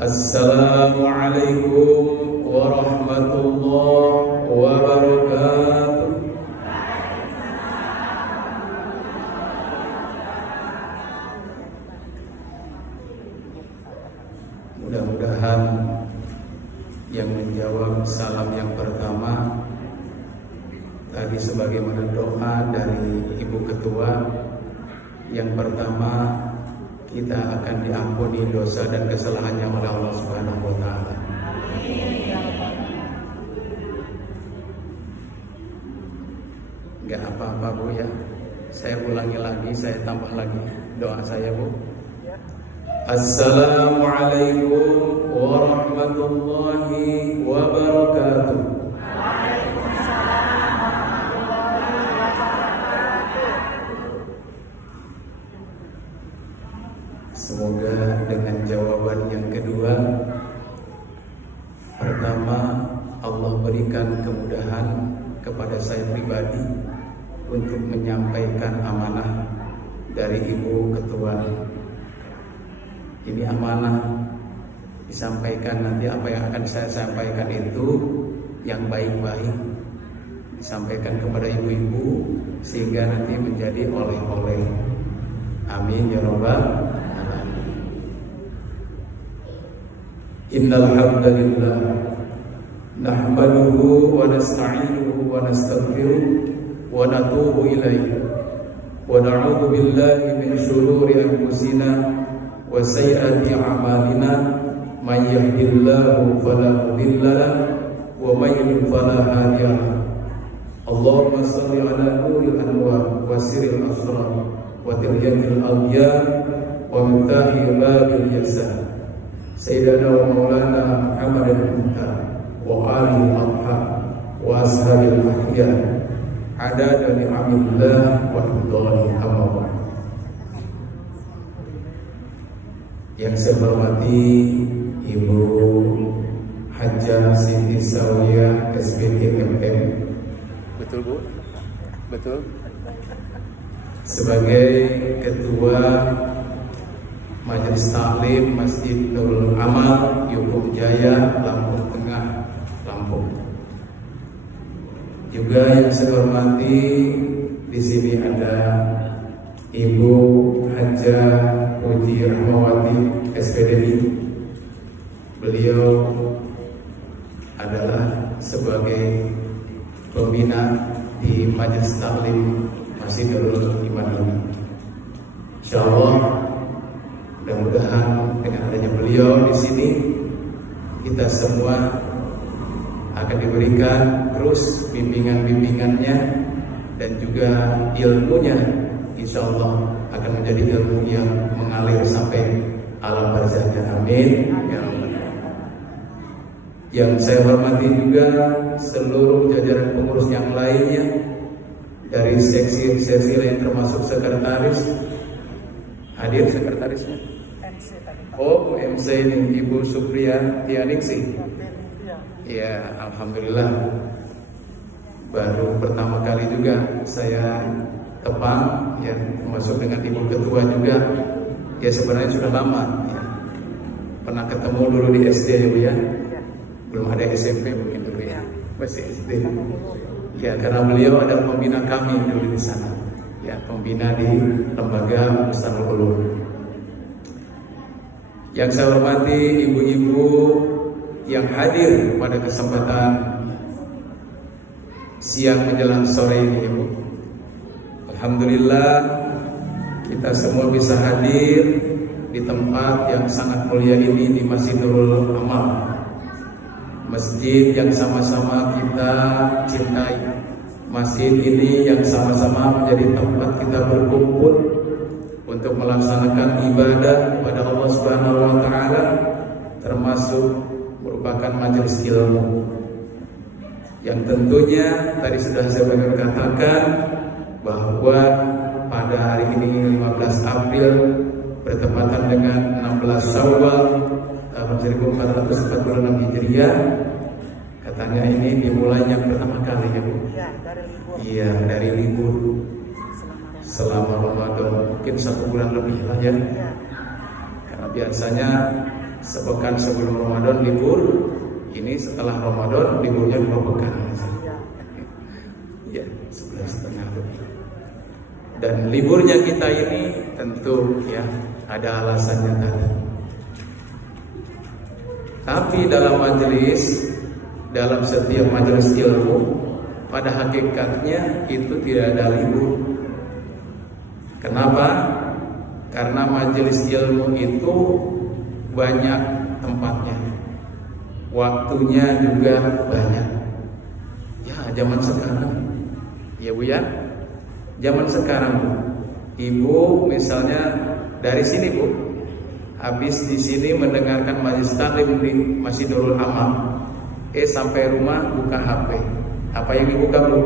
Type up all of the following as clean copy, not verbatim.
Assalamualaikum warahmatullahi wabarakatuh. Mudah-mudahan yang menjawab salam yang pertama tadi sebagaimana doa dari Ibu Ketua, yang pertama kita akan diampuni dosa dan kesalahannya oleh Allah Subhanahu wa taala. Enggak apa-apa Bu ya. Saya ulangi lagi, saya tambah lagi doa saya Bu. Assalamualaikum warahmatullahi wabarakatuh. Semoga dengan jawaban yang kedua, pertama Allah berikan kemudahan kepada saya pribadi untuk menyampaikan amanah dari Ibu Ketua. Ini amanah disampaikan, nanti apa yang akan saya sampaikan itu yang baik-baik disampaikan kepada ibu-ibu sehingga nanti menjadi oleh-oleh. Amin ya rabbal. Innal hamdalillah nahmaduhu wa nasta'inuhu wa nastaghfiruh wa natubu ilaihi wa na'udzu billahi min shururi anfusina wa sayyiati a'malina may yahdihillahu fala mudilla lahu wa may yudlil fala hadiya lahu. Allahumma shalli ala nuril anwar wa sirril asrar wa tiryakil aghyar wa miftahi babil yasar Sayyidina wa maulana Muhammadin Muhtar wa alihi al-adhar wa ashabil ahya adada ni'amillah wa hidayah amawah. Yang saya hormati Ibu Hajjah Siti Sawiyah SPT MM. Betul Bu? Betul. Sebagai Ketua Majelis Taklim Masjid Nurul Amal Yukuk Jaya, Lampung Tengah, Lampung. Juga yang saya hormati di sini ada Ibu Hajjah Puji Rahmawati SPDI. Beliau adalah sebagai pembina di Majelis Taklim Masjid Nurul Iman ini. Insyaallah mudah-mudahan dengan adanya beliau di sini kita semua akan diberikan terus bimbingan-bimbingannya dan juga ilmunya, insya Allah akan menjadi ilmu yang mengalir sampai alam barzahnya. Amin ya rabbal alamin. Yang saya hormati juga seluruh jajaran pengurus yang lainnya dari seksi-seksi lain termasuk sekretaris. Hadir sekretarisnya? Oh, MC ini Ibu Supriya Tianingsih. Ya, alhamdulillah. Baru pertama kali juga saya tepang, ya, termasuk dengan Ibu Ketua juga. Ya sebenarnya sudah lama. Ya. Pernah ketemu dulu di SD ya Bu ya. Belum ada SMP mungkin dulu ya. Masih SD. Ya, karena beliau adalah pembina kami dulu di sana. Ya, pembina di Lembaga Ustadzul Ulum. Yang saya hormati ibu-ibu yang hadir pada kesempatan siang menjelang sore ini, Ibu. Alhamdulillah kita semua bisa hadir di tempat yang sangat mulia ini, di Masjid Nurul Amal. Masjid yang sama-sama kita cintai. Masjid ini yang sama-sama menjadi tempat kita berkumpul untuk melaksanakan ibadah kepada Allah Subhanahu wa taala, termasuk merupakan majelis ilmu. Yang tentunya tadi sudah saya katakan bahwa pada hari ini 15 April bertepatan dengan 16 Syawal tahun 1446 Hijriah. Katanya ini dimulainya pertama kali ya Bu? Iya, dari libur. Iya, dari libur selama Ramadan, mungkin 1 bulan lebih lah ya. Karena biasanya sepekan sebelum Ramadan libur, ini setelah Ramadan liburnya 2 pekan. Ya, 11,5. Dan liburnya kita ini tentu ya ada alasannya tadi. Tapi dalam setiap majelis ilmu, pada hakikatnya itu tidak ada libur. Kenapa? Karena majelis ilmu itu banyak tempatnya, waktunya juga banyak. Ya, zaman sekarang, ya Bu ya, zaman sekarang Bu, Ibu misalnya dari sini Bu, habis di sini mendengarkan majelis taklim di Masjid Nurul Amal, sampai rumah buka HP, apa yang dibuka Bu?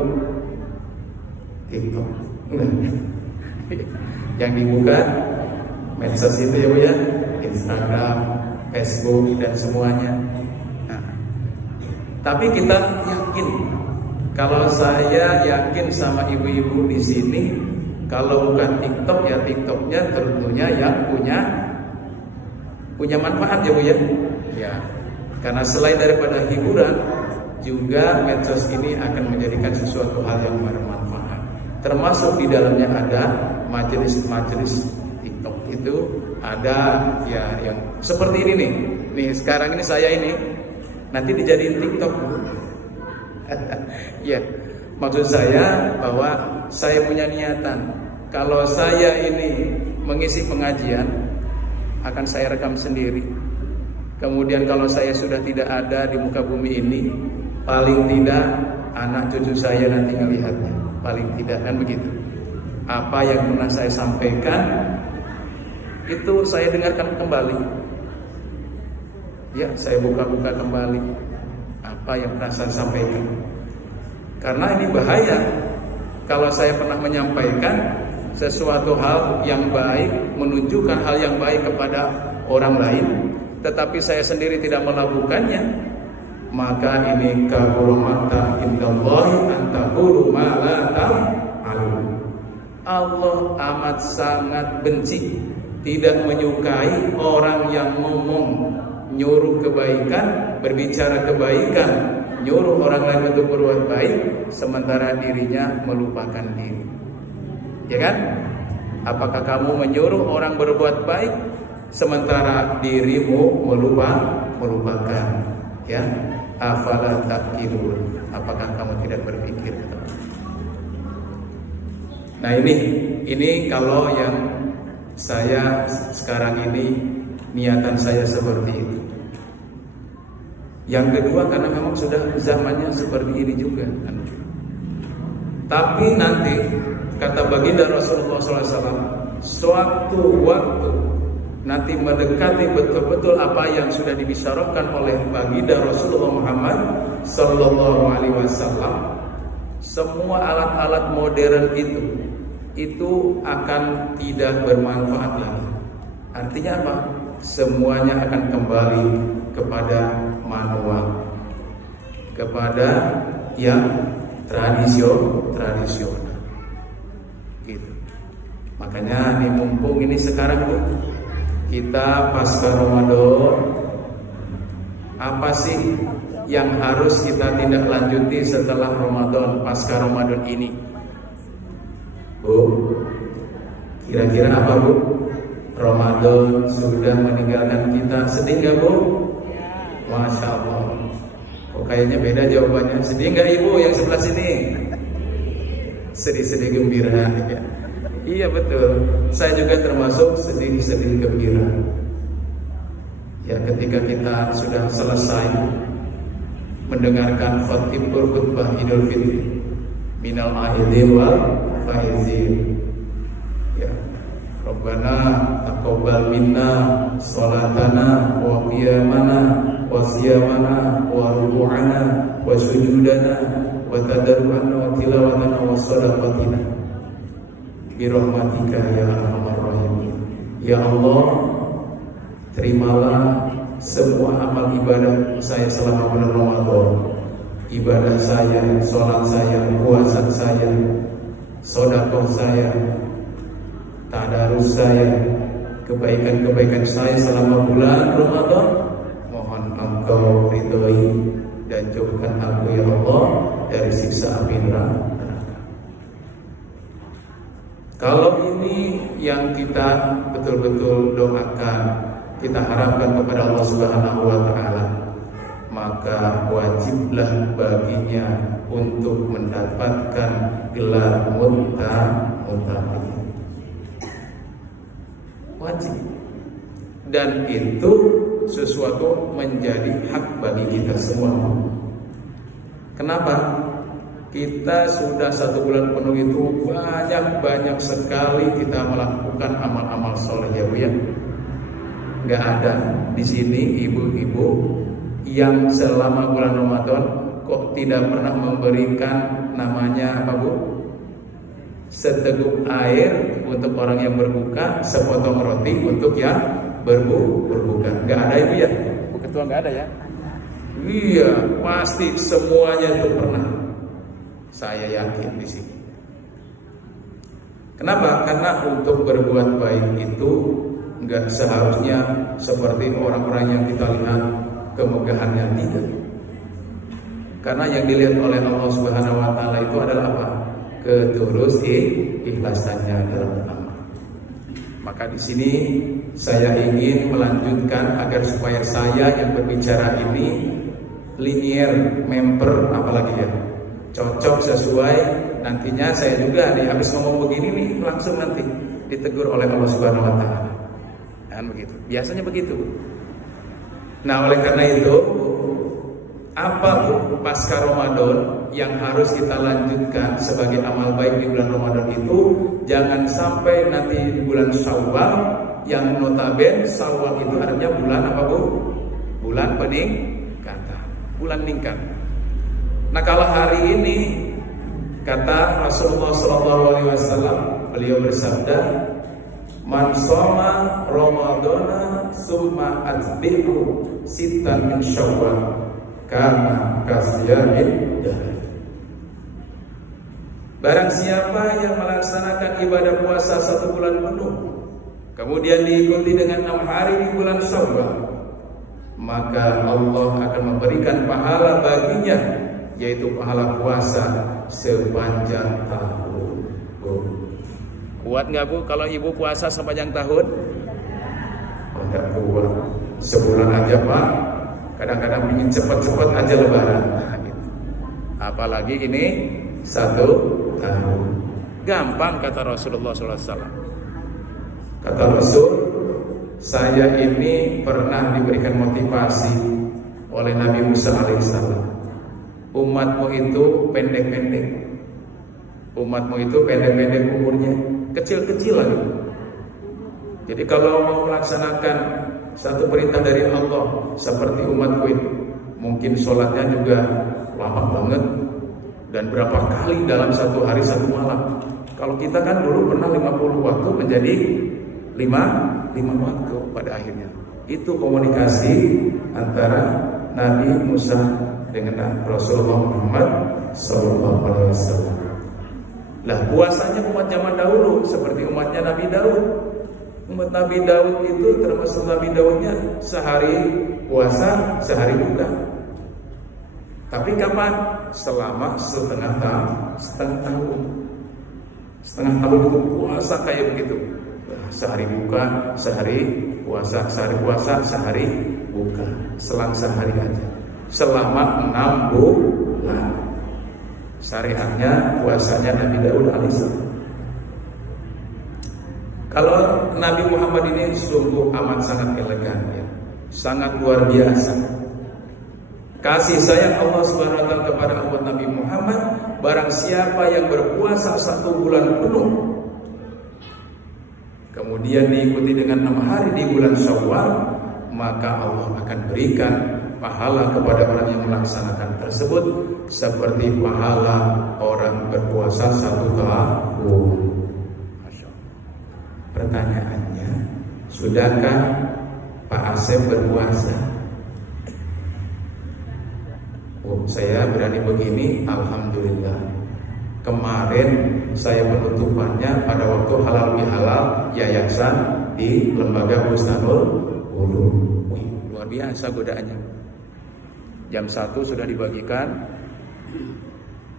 TikTok. Yang dibuka medsos itu ya Bu ya, Instagram, Facebook dan semuanya. Nah, tapi kita yakin, kalau saya yakin sama ibu-ibu di sini, kalau bukan TikTok ya TikToknya tentunya yang punya manfaat ya Bu ya. Ya, karena selain daripada hiburan, juga medsos ini akan menjadikan sesuatu hal yang bermanfaat. Termasuk di dalamnya ada majelis-majelis TikTok itu ada ya yang seperti ini nih. Nih sekarang ini saya ini nanti dijadiin TikTok. Ya, maksud saya bahwa saya punya niatan, kalau saya ini mengisi pengajian akan saya rekam sendiri. Kemudian kalau saya sudah tidak ada di muka bumi ini, paling tidak anak cucu saya nanti melihatnya. Paling tidak kan begitu. Apa yang pernah saya sampaikan itu saya dengarkan kembali. Ya, saya buka-buka kembali apa yang pernah saya sampaikan. Karena ini bahaya kalau saya pernah menyampaikan sesuatu hal yang baik, menunjukkan hal yang baik kepada orang lain, tetapi saya sendiri tidak melakukannya, maka ini kabulumatan indallahi antaqulu ma la ta'lamun. Allah amat sangat benci, tidak menyukai orang yang ngomong nyuruh kebaikan, berbicara kebaikan, nyuruh orang lain untuk berbuat baik, sementara dirinya melupakan diri. Ya kan? Apakah kamu menyuruh orang berbuat baik sementara dirimu melupakan? Ya, afala taqilun. Apakah kamu tidak berpikir? Nah ini kalau yang saya sekarang ini niatan saya seperti itu. Yang kedua karena memang sudah zamannya seperti ini juga kan. Tapi nanti kata baginda Rasulullah SAW, suatu waktu nanti mendekati betul-betul apa yang sudah dibisyaratkan oleh baginda Rasulullah Muhammad Sallallahu Alaihi Wasallam, semua alat-alat modern itu akan tidak bermanfaat lagi. Artinya apa? Semuanya akan kembali kepada manual, kepada yang tradisional. Gitu. Makanya nih mumpung ini sekarang tuh kita pasca Ramadan, apa sih yang harus kita tindak lanjuti setelah Ramadan, pasca Ramadan ini? Bu, kira-kira apa Bu? Ramadan sudah meninggalkan kita, sedih gak Bu? Masya Allah. Kok kayaknya beda jawabannya. Sedih gak Ibu yang sebelah sini? Sedih-sedih gembira ya. Iya betul. Saya juga termasuk sedih-sedih gembira. Ya, ketika kita sudah selesai mendengarkan khutbah Idul Fitri, minal aidin wal faizin. Ya, Rabbana taqabbal minna salatana wa qiyamana wa siyamana wa ruku'ana wa sujudana wa tadarru'ana wa tilawatana wa sadaqatina birahmatika ya arhamar rahimin. Ya Allah, terimalah semua amal ibadah saya selama bulan Ramadan. Ibadah saya, sholat saya, puasa saya, sedekah saya, tadarus saya, kebaikan-kebaikan saya selama bulan Ramadan. Mohon Engkau ridhoi dan jauhkan aku ya Allah dari siksa api neraka. Kalau ini yang kita betul-betul doakan, kita harapkan kepada Allah Subhanahu wa taala, maka wajiblah baginya untuk mendapatkan gelar muttaqin. Wajib. Dan itu sesuatu menjadi hak bagi kita semua. Kenapa? Kita sudah 1 bulan penuh itu banyak sekali kita melakukan amal-amal soleh ya Bu ya. Gak ada di sini ibu-ibu yang selama bulan Ramadan kok tidak pernah memberikan namanya apa Bu? Seteguk air untuk orang yang berbuka, sepotong roti untuk yang berbuka. Gak ada Ibu ya? Bu Ketua gak ada ya? Iya, pasti semuanya itu pernah. Saya yakin di sini. Kenapa? Karena untuk berbuat baik itu nggak seharusnya seperti orang-orang yang kita lihat kemegahannya, tidak. Karena yang dilihat oleh Allah Subhanahu wa taala itu adalah apa? Ketulus ikhlasannya dalam beramal. Maka di sini saya ingin melanjutkan agar supaya saya yang berbicara ini linier, member, apalagi ya, cocok sesuai. Nantinya saya juga nih habis ngomong begini nih langsung nanti ditegur oleh Allah Subhanahu wa taala. Kan begitu. Biasanya begitu. Nah, oleh karena itu apa Bu pasca Ramadan yang harus kita lanjutkan sebagai amal baik di bulan Ramadan itu? Jangan sampai nanti di bulan Syawal, yang notabene Syawal itu artinya bulan apa Bu? Bulan peningkatan, bulan meningkat. Nah, kalau hari ini kata Rasulullah SAW, beliau bersabda, "Man shoma Ramadana summa atbi'u sittan min Syawal kana kasyamin dahr." Barang siapa yang melaksanakan ibadah puasa 1 bulan penuh, kemudian diikuti dengan 6 hari di bulan Syawal, maka Allah akan memberikan pahala baginya, yaitu pahala puasa sepanjang tahun. Kuat nggak Bu kalau ibu puasa sepanjang tahun? Enggak kuat. Sebulan aja Pak. Kadang-kadang ingin cepat-cepat aja lebaran. Nah, gitu. Apalagi ini 1 tahun. Gampang kata Rasulullah SAW. Kata Rasul, saya ini pernah diberikan motivasi oleh Nabi Musa alaihissalam. Umatmu itu pendek-pendek. Umatmu itu pendek-pendek umurnya, kecil-kecil lagi. Jadi kalau mau melaksanakan satu perintah dari Allah seperti umatku ini, mungkin sholatnya juga lama banget dan berapa kali dalam 1 hari 1 malam. Kalau kita kan dulu pernah 50 waktu menjadi 5 waktu pada akhirnya. Itu komunikasi antara Nabi Musa dengan Rasulullah Muhammad SAW. Lah puasanya umat zaman dahulu seperti umatnya Nabi Daud. Umat Nabi Daud itu termasuk Nabi Daudnya sehari puasa, sehari buka. Tapi kapan? Selama setengah tahun. Setengah tahun itu puasa kayak begitu. Sehari buka, sehari puasa, sehari puasa, sehari buka. Selang sehari aja. Selama 6 bulan. Syariatnya puasanya Nabi Daud alaihissalam. Kalau Nabi Muhammad ini sungguh amat sangat elegan ya. Sangat luar biasa. Kasih sayang Allah Subhanahu wa taala kepada umat Nabi Muhammad, barang siapa yang berpuasa 1 bulan penuh kemudian diikuti dengan 6 hari di bulan Syawal, maka Allah akan berikan pahala kepada orang yang melaksanakan tersebut seperti pahala orang berpuasa 1 tahun. Pertanyaannya, sudahkah Pak Asep berpuasa? Oh, saya berani begini, alhamdulillah. Kemarin saya penutupannya pada waktu halal bihalal Yayasan di lembaga Bustanul Ulum. Wih, luar biasa godaannya. Jam 1 sudah dibagikan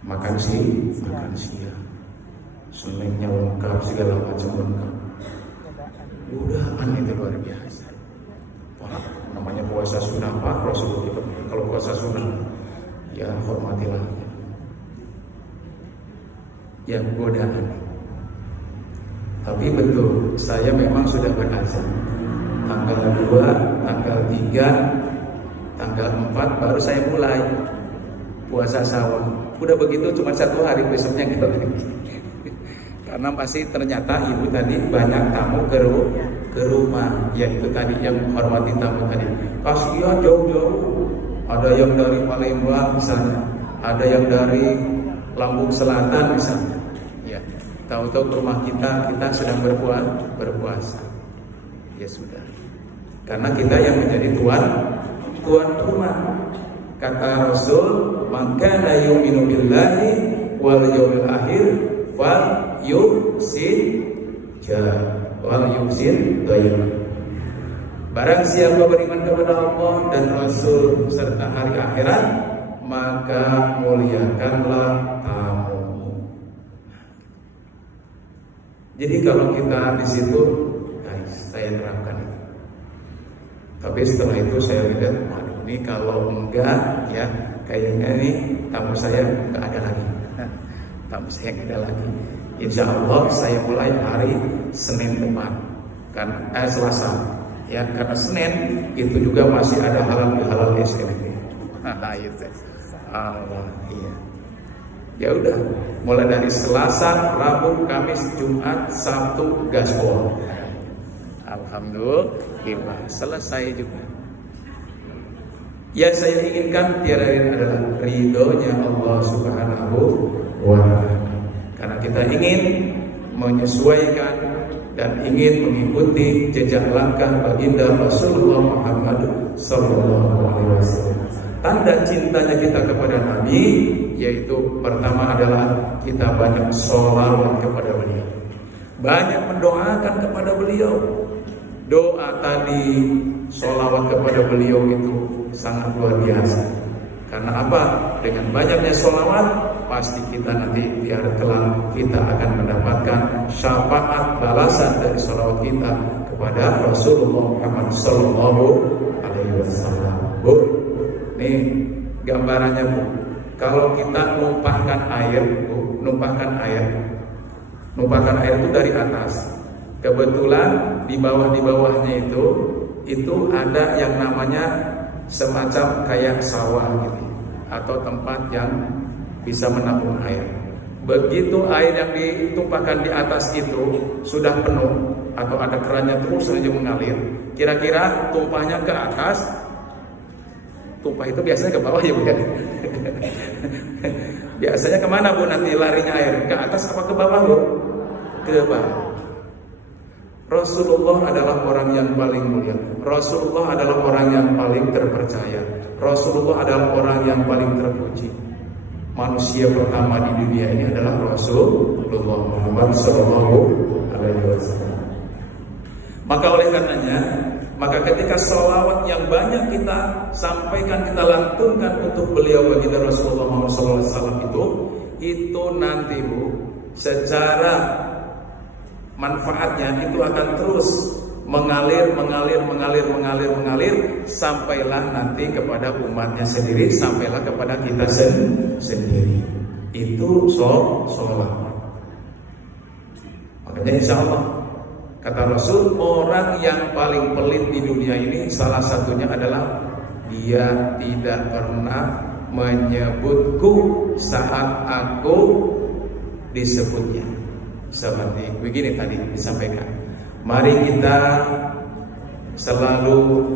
makan siang, snacknya lengkap, segala macam lengkap. Godaan itu luar biasa. Wah, namanya puasa sunnah Pak Rasulullah itu. Kalau puasa sunnah, ya hormatilah. Ya godaan. Tapi betul, saya memang sudah berazam. Tanggal 2, tanggal 3, tanggal 4 baru saya mulai puasa sawal. Udah begitu cuma 1 hari, besoknya gitu. Karena pasti ternyata ibu tadi banyak tamu ke rumah. Ya itu tadi yang hormati tamu tadi. Kasihan jauh-jauh. Ada yang dari Palembang misalnya, ada yang dari Lampung Selatan misalnya. Ya, tahu-tahu ke rumah kita sedang berpuasa. Ya sudah. Karena kita yang menjadi tuan rumah. Kata Rasul, "Man kana yu'minu billahi wal yawmil akhir wal yuhsin dhayyah." Barang siapa beriman kepada Allah dan Rasul serta hari akhirat, maka muliakanlah tamu. Jadi kalau kita di situ, guys, saya terapkan itu. Tapi setelah itu saya lihat, waduh, ini kalau enggak, ya kayaknya ini tamu saya enggak ada lagi. Tamu saya enggak ada lagi. Insya Allah saya mulai hari Senin depan, kan Selasa. Ya, karena Senin itu juga masih ada halal SMP. Nah, itu. Allah, iya. Ya udah, mulai dari Selasa, Rabu, Kamis, Jumat, Sabtu gaspol. Alhamdulillah, selesai juga. Yang saya inginkan tiada lain adalah ridhonya Allah Subhanahu wa Ta'ala. Karena kita ingin menyesuaikan dan ingin mengikuti jejak langkah baginda Rasulullah Muhammad SAW. Tanda cintanya kita kepada Nabi yaitu pertama adalah kita banyak sholawat kepada beliau, banyak mendoakan kepada beliau. Doa tadi, sholawat kepada beliau itu sangat luar biasa. Karena apa? Dengan banyaknya sholawat, pasti kita nanti di hari kelak kita akan mendapatkan syafaat balasan dari sholawat kita kepada Rasulullah Muhammad Sallallahu Alaihi Wasallam. Bu, nih gambarannya Bu. Kalau kita numpahkan air, Bu, numpahkan air itu dari atas. Kebetulan di bawahnya itu ada yang namanya semacam kayak sawah gitu, atau tempat yang bisa menampung air. Begitu air yang ditumpahkan di atas itu sudah penuh atau ada kerannya terus saja mengalir, kira-kira tumpahnya ke atas, tumpah itu biasanya ke bawah ya Bu ya? Biasanya kemana Bu nanti larinya air? Ke atas apa ke bawah Bu? Ke bawah. Rasulullah adalah orang yang paling mulia. Rasulullah adalah orang yang paling terpercaya. Rasulullah adalah orang yang paling terpuji. Manusia pertama di dunia ini adalah Rasulullah Muhammad Sallallahu Alaihi Wasallam. Maka oleh karenanya, maka ketika sholawat yang banyak kita sampaikan, kita lantunkan untuk beliau baginda Rasulullah Muhammad Sallallahu Alaihi Wasallam itu nanti Bu, secara manfaatnya itu akan terus mengalir sampailah nanti kepada umatnya sendiri, sampailah kepada kita sendiri. Itu sholawat. Makanya insya Allah kata Rasul, orang yang paling pelit di dunia ini salah satunya adalah dia tidak pernah menyebutku saat aku disebutnya. Seperti begini tadi disampaikan, mari kita selalu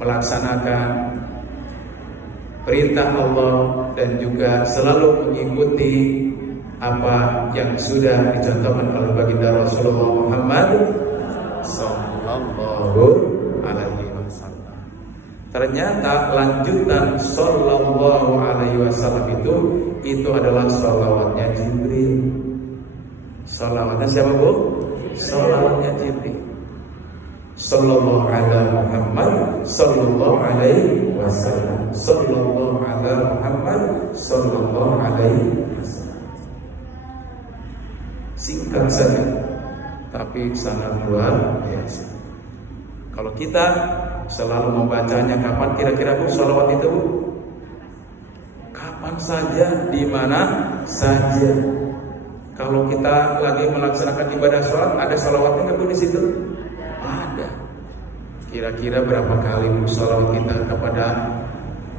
melaksanakan perintah Allah dan juga selalu mengikuti apa yang sudah dicontohkan oleh baginda Rasulullah Muhammad Sallallahu Alaihi Wasallam. Ternyata lanjutan Sallallahu Alaihi Wasallam itu adalah sholawatnya Jibril. Sholawatnya siapa Bu? Sholawatnya Jibril. Sallallahu ala Muhammad sallallahu alaihi wasallam. Sallallahu ala Muhammad sallallahu alaihi wasallam. Singkat saja, tapi sangat luar biasa. Kalau kita selalu membacanya, kapan kira-kira Bu salawat itu? Kapan saja, di mana saja. Kalau kita lagi melaksanakan ibadah sholat, ada salawatnya nggak Bu di situ? Ada. Kira-kira berapa kali Bu salawat kita kepada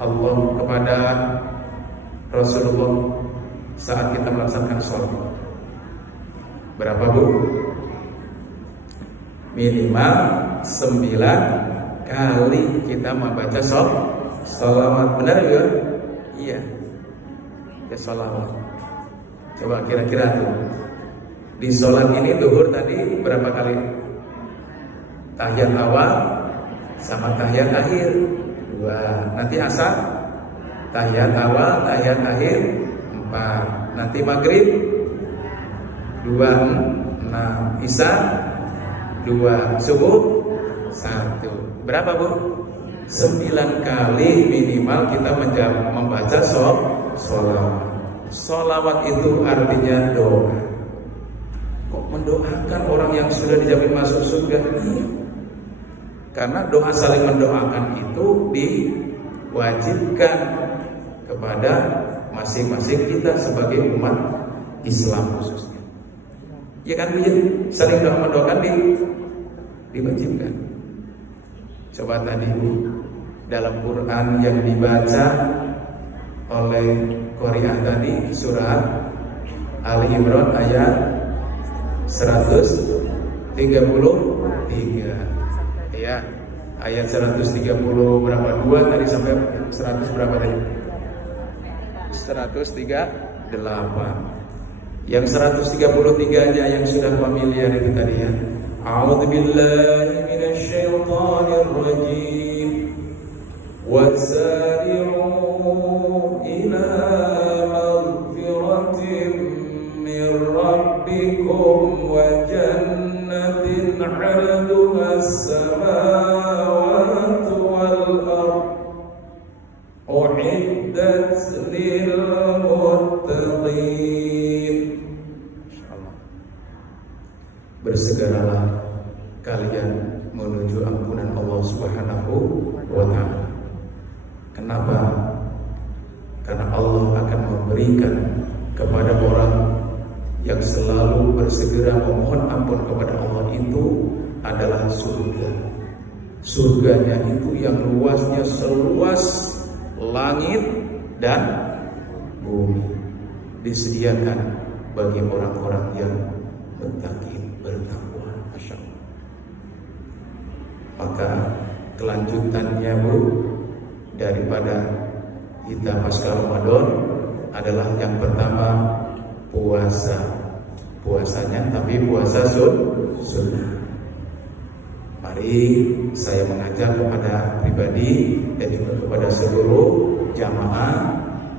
Allah, kepada Rasulullah saat kita melaksanakan sholat? Berapa Bu? Minimal 9 kali kita membaca sholawat. Benar ya? Iya. Ya sholawat. Coba kira-kira tuh, di sholat ini zuhur tadi berapa kali? Tahiyat awal sama tahiyat akhir 2. Nanti asar tahiyat awal, tahiyat akhir 4. Nanti maghrib 2, 6. Isya 2. Subuh 1. Berapa Bu? 9 kali minimal kita membaca sholawat. Sholawat itu artinya doa. Kok mendoakan orang yang sudah dijamin masuk surga? Iya. Karena doa saling mendoakan itu diwajibkan kepada masing-masing kita sebagai umat Islam khususnya. Ya kan Bu? Saling doa mendoakan diwajibkan. Coba tadi Bu, dalam Quran yang dibaca oleh Qari'ah tadi surat Ali Imran ayat 133. Ya, ayat 130 berapa? 2 tadi sampai 100 berapa tadi? 138. Yang 133-nya yang sudah familiar itu tadi ya. A'udzubillahi minasyaitonir rajim. Wasari'u ila maghfiratin min rabbikum wa jannatin 'arduha as-samawati wal ardh u'iddat lil muttaqin. Bersegeralah kalian menuju ampunan Allah Subhanahu wa ta'ala. Kenapa? Karena Allah akan memberikan kepada orang yang selalu bersegera memohon ampun kepada Allah itu adalah surga. Surganya itu yang luasnya seluas langit dan bumi, disediakan bagi orang-orang yang bertakwa, bertakwa. Masya Allah. Maka kelanjutannya Bu, daripada kita pasca Ramadan adalah yang pertama puasa. Puasanya tapi puasa sunnah. Mari saya mengajak kepada pribadi dan juga kepada seluruh jamaah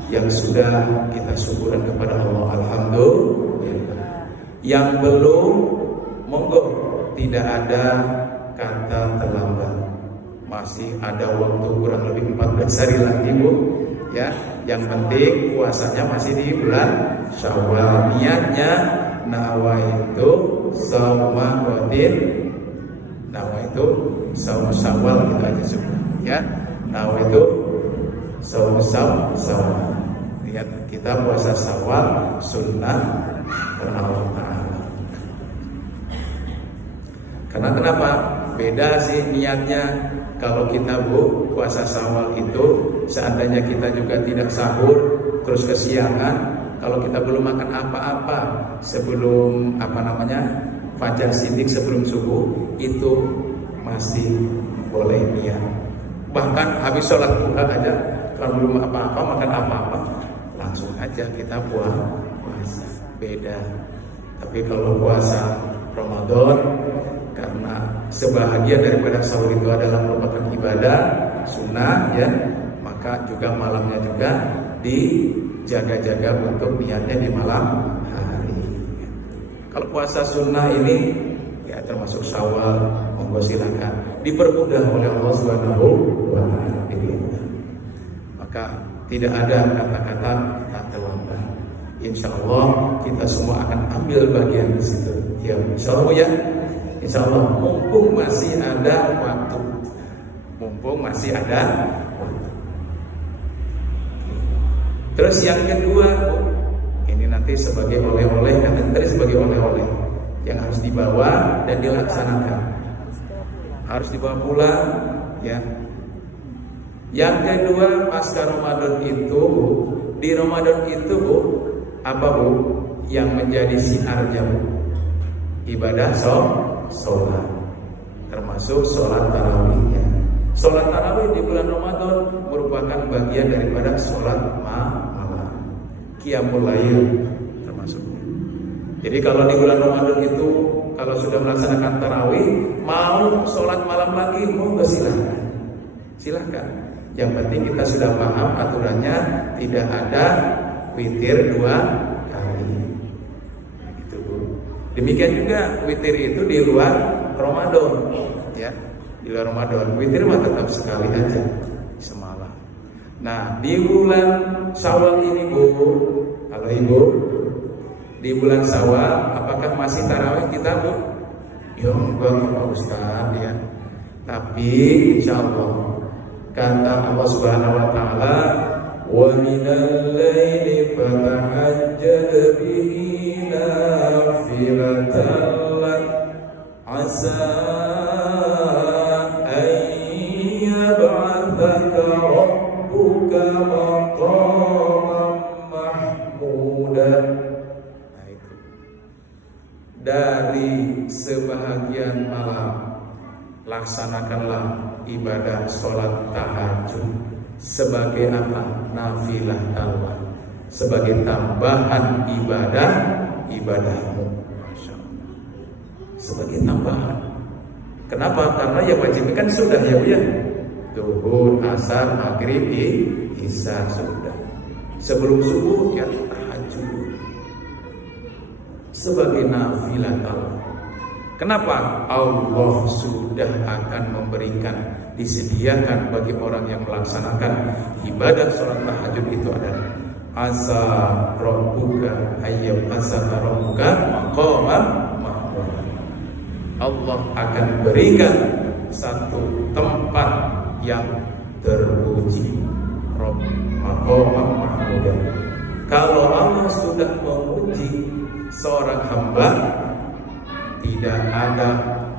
yang sudah kita syukurkan kepada Allah, alhamdulillah. Yang belum, monggo, tidak ada kata terlambat. Masih ada waktu kurang lebih 14 hari lagi Bu ya. Yang penting puasanya masih di bulan Syawal. Niatnya nawaitu shauma ghadin, nawaitu shaum Syawal gitu aja sebenarnya ya. Nawaitu shaum Syawal. Lihat kita puasa Syawal sunnah karena Allah Ta'ala. Karena kenapa? Beda sih niatnya. Kalau kita Bu puasa Syawal itu, seandainya kita juga tidak sahur terus kesiangan, kalau kita belum makan apa-apa sebelum fajar sidik sebelum subuh, itu masih boleh niat. Bahkan habis sholat duha aja, kalau belum apa-apa makan apa-apa, langsung aja kita puasa. Beda. Tapi kalau puasa Ramadan, karena sebahagian daripada sahur itu adalah merupakan ibadah sunnah ya, maka juga malamnya juga dijaga-jaga untuk niatnya di malam hari. Kalau puasa sunnah ini ya termasuk Syawal, monggo silakan. Dipermudah oleh Allah Subhanahu wa taala. Maka tidak ada kata-kata tak terlambat. Insya Allah kita semua akan ambil bagian di situ. Ya, insya Allah ya. Insya Allah mumpung masih ada waktu. Mumpung masih ada waktu. Terus yang kedua, ini nanti sebagai oleh-oleh, tadi sebagai oleh-oleh yang harus dibawa dan dilaksanakan. Harus dibawa pulang, ya. Yang kedua, pasca Ramadan itu, di Ramadan itu, Bu, apa Bu yang menjadi siarnya, Bu? Ibadah sholat, termasuk sholat tarawihnya. Sholat tarawih di bulan Ramadan merupakan bagian daripada sholat malam, qiyamul lail termasuknya. Jadi kalau di bulan Ramadan itu, kalau sudah melaksanakan tarawih, mau sholat malam lagi, mau silahkan. Silahkan. Yang penting kita sudah paham aturannya, tidak ada witir 2 kali. Begitu, Bu. Demikian juga witir itu di luar Ramadan, ya. Di luar Ramadan, witir mah tetap sekali aja semalam. Nah, di bulan Syawal ini, Bu, kalau Ibu di bulan Syawal, apakah masih tarawih kita, Bu? Ya enggak, Pak Ustaz, ya. Tapi insya Allah kata Allah Subhanahu wa taala, wa minal laili fatahajjad bihi nafilatan lak asa an yab'atsaka rabbuka maqaman mahmudan. Nah, itu dari sebahagian malam laksanakanlah ibadah sholat tahajud sebagai apa? Nafilah talwah, sebagai tambahan ibadahmu. Masya Allah. Sebagai tambahan. Kenapa? Karena yang wajib kan sudah, ya Bu ya. Zuhur, asar, maghrib, isya sudah. Sebelum subuh ya tahajud sebagai nafilah talwah. Kenapa? Allah sudah akan memberikan, disediakan bagi orang yang melaksanakan ibadah sholat tahajud itu adalah asa rabbuka ayyam asa rabbuka maqaman mahmudan. Allah akan berikan satu tempat yang terpuji, maqaman mahmudan. Kalau Allah sudah memuji seorang hamba, tidak ada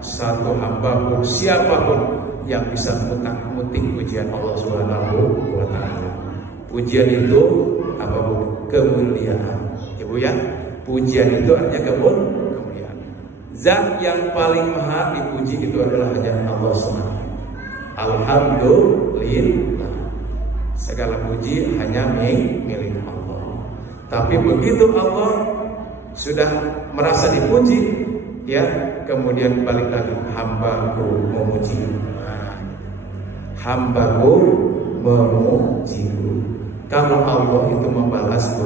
satu hamba pun, siapapun yang bisa mutik pujian Allah Subhanahu wa taala. Pujian itu apa, Bu? Kemuliaan. Ibu ya, pujian itu artinya kemuliaan. Zat yang paling maha dipuji itu adalah hanya Allah Subhanahu. Alhamdulillah. Segala puji hanya milik Allah. Tapi begitu Allah sudah merasa dipuji, ya, kemudian balik lagi, hambaku memuji. Nah, hambaku memujiku. Kalau Allah itu membalas, Bu,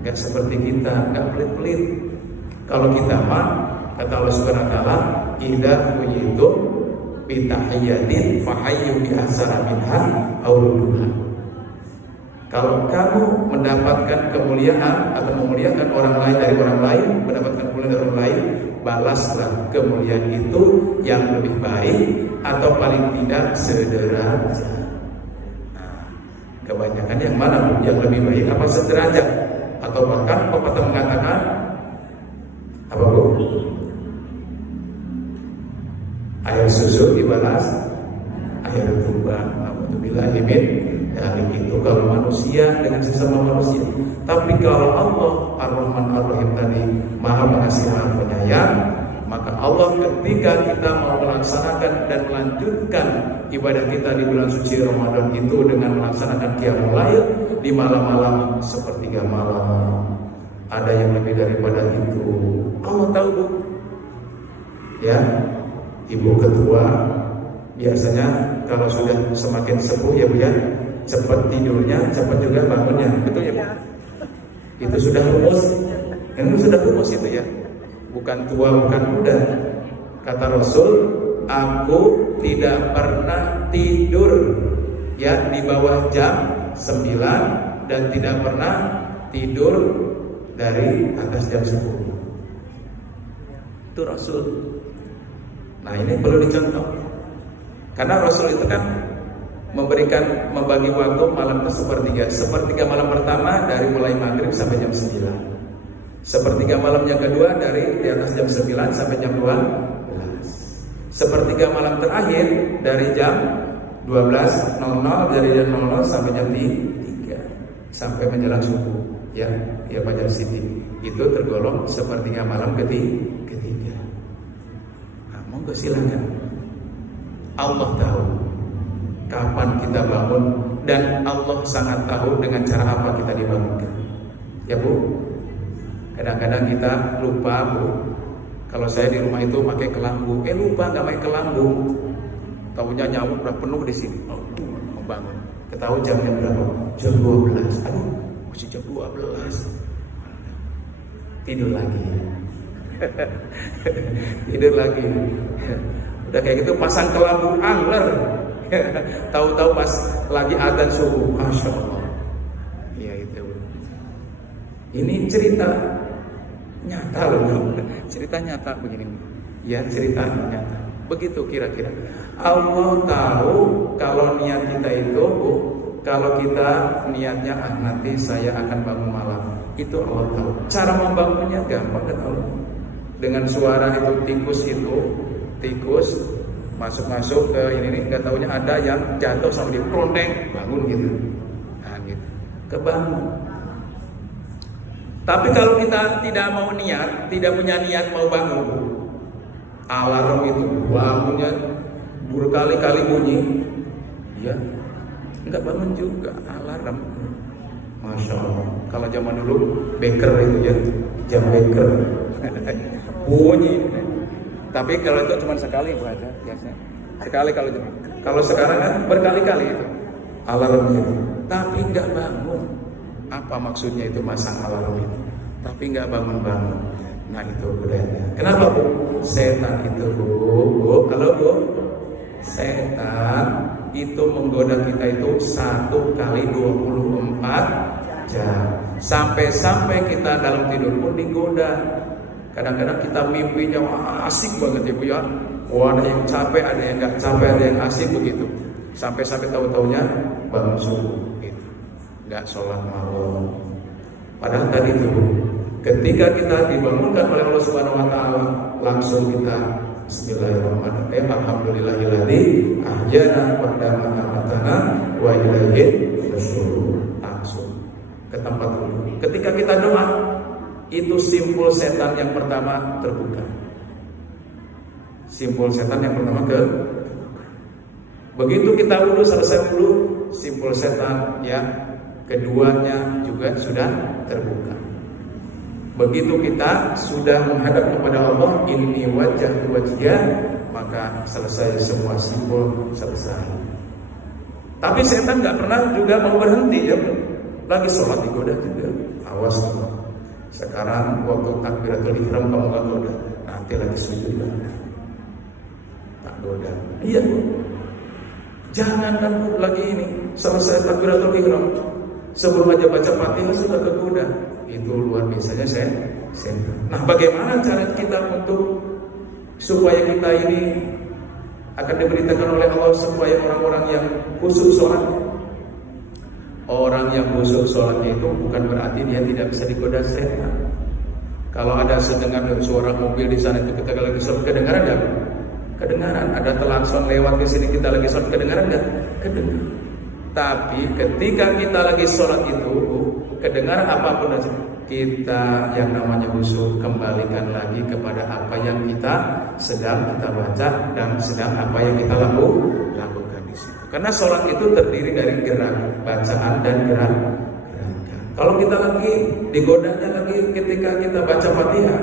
nggak seperti kita, nggak pelit-pelit. Kalau kita mah, kata Allah Subhanahu wa taala, idza quyitu bi tahiyyatin fahayyu bi ahsana minha aw rudduha. Kalau kamu mendapatkan kemuliaan atau memuliakan orang lain dari orang lain, mendapatkan kemuliaan dari orang lain, balaslah kemuliaan itu yang lebih baik atau paling tidak sederajat. Nah, kebanyakan yang mana, Bu? Yang lebih baik apa sederajat? Atau bahkan pepatah mengatakan apa, Bu? Air susu dibalas air tuba. Alhamdulillah, dari itu kalau manusia dengan sesama manusia. Tapi kalau Allah Ar-Rahman Ar-Rahim tadi Maha Pengasih Maha Penyayang, maka Allah ketika kita mau melaksanakan dan melanjutkan ibadah kita di bulan suci Ramadan itu dengan melaksanakan qiyamul lail di malam-malam sepertiga malam, ada yang lebih daripada itu. Allah tahu, Bu. Ya, Ibu ketua biasanya kalau sudah semakin sepuh, ya Bu ya, cepat tidurnya, cepat juga bangunnya, betul ya Bu? Itu sudah rumus, itu sudah rumus itu ya. Bukan tua, bukan muda. Kata Rasul, aku tidak pernah tidur ya di bawah jam 9 dan tidak pernah tidur dari atas jam 10. Itu Rasul. Nah, ini perlu dicontoh. Karena Rasul itu kan membagi waktu malam ke sepertiga. Sepertiga malam pertama dari mulai maghrib sampai jam 9. Sepertiga malam yang kedua dari di atas jam 9 sampai jam 12. Sepertiga malam terakhir dari jam 12.00, dari jam 00 sampai jam 3 sampai menjelang subuh. Ya Fajar Siti. Itu tergolong sepertiga malam ketiga. Nah, monggo silakan. Allah tahu kapan kita bangun dan Allah sangat tahu dengan cara apa kita dibangunkan. Ya Bu. Kadang-kadang kita lupa Bu. Kalau saya di rumah itu pakai kelambu, lupa nggak pakai kelambu. Tahunya nyamuk udah penuh di sini. Mau bangun. Ketahui jamnya berapa? Jam 12. Aduh, masih jam 12. Tidur lagi. Tidur lagi. Udah kayak gitu pasang kelambu angler. Tahu-tahu pas lagi adzan subuh, Masya Allah. Iya itu. Ini cerita nyata loh, cerita nyata begini. Ya cerita nyata. Begitu kira-kira. Allah tahu kalau niat kita itu, kalau kita niatnya nanti saya akan bangun malam. Itu Allah tahu. Cara membangunnya gampang kan Allah. Dengan suara itu tikus masuk ke ini nggak taunya ada yang jatuh sama dia plondeng bangun gitu. Nah gitu. Kebangun. Tapi kalau kita tidak mau niat, tidak punya niat mau bangun, alarm itu bangunnya berkali-kali bunyi, ya nggak bangun juga alarm. Masya Allah. Kalau zaman dulu beker itu ya, jam beker bunyi. Tapi kalau itu cuma sekali Bu ada, biasanya sekali kalau sekarang kan berkali-kali itu alarm itu. Tapi nggak bangun. Apa maksudnya itu masang alarm itu? Tapi nggak bangun-bangun. Nah itu budaya. Kenapa Bu? Setan itu Bu. Kalau Bu, setan itu menggoda kita itu 1 kali 24 jam. Sampai-sampai kita dalam tidur pun digoda. Kadang-kadang kita mimpinya asik banget ya Bu ya. Ada yang capek, ada yang nggak capek, ada yang asik begitu. Sampai-sampai tahu-taunya bangun subuh. Nggak sholat malam. Padahal tadi itu ketika kita dibangunkan oleh Allah Subhanahu Wa Taala langsung kita Bismillahirrahmanirrahim. Alhamdulillahilladzi ahyana ba'da ma amatana wa ilaihi nusyur. Langsung ke tempat dulu. Ketika kita doa itu simpul setan yang pertama terbuka. Simpul setan yang pertama begitu kita wudhu selesai wudhu, simpul setan ya keduanya juga sudah terbuka. Begitu kita sudah menghadap kepada Allah, inni wajjahtu wajhiya, maka selesai semua simpul selesai. Tapi setan nggak pernah juga mau berhenti ya. Lagi sholat digoda juga. Awas. Sekarang waktu takbiratul ihram kamu nggak goda, nanti lagi sujud tak goda. Iya Bu. Jangan kan Bu lagi ini selesai takbiratul ihram. Sebelum aja baca Fatihah sudah tergoda. Itu luar biasanya saya. Nah, bagaimana cara kita untuk supaya kita ini akan diberitakan oleh Allah supaya orang-orang yang khusyuk sholat. Orang yang khusyuk sholatnya itu bukan berarti dia tidak bisa digoda setan. Kalau ada sedengar suara mobil di sana itu kita lagi sholat, kedengaran enggak? Kedengaran. Ada telanson lewat ke sini kita lagi sholat, kedengaran enggak? Kedengaran. Tapi ketika kita lagi sholat itu kedengaran apapun kita yang namanya khusyuk kembalikan lagi kepada apa yang kita sedang kita baca dan sedang apa yang kita lakukan di situ. Karena sholat itu terdiri dari gerak bacaan dan gerak. Kalau kita lagi digodanya lagi ketika kita baca Fatihah,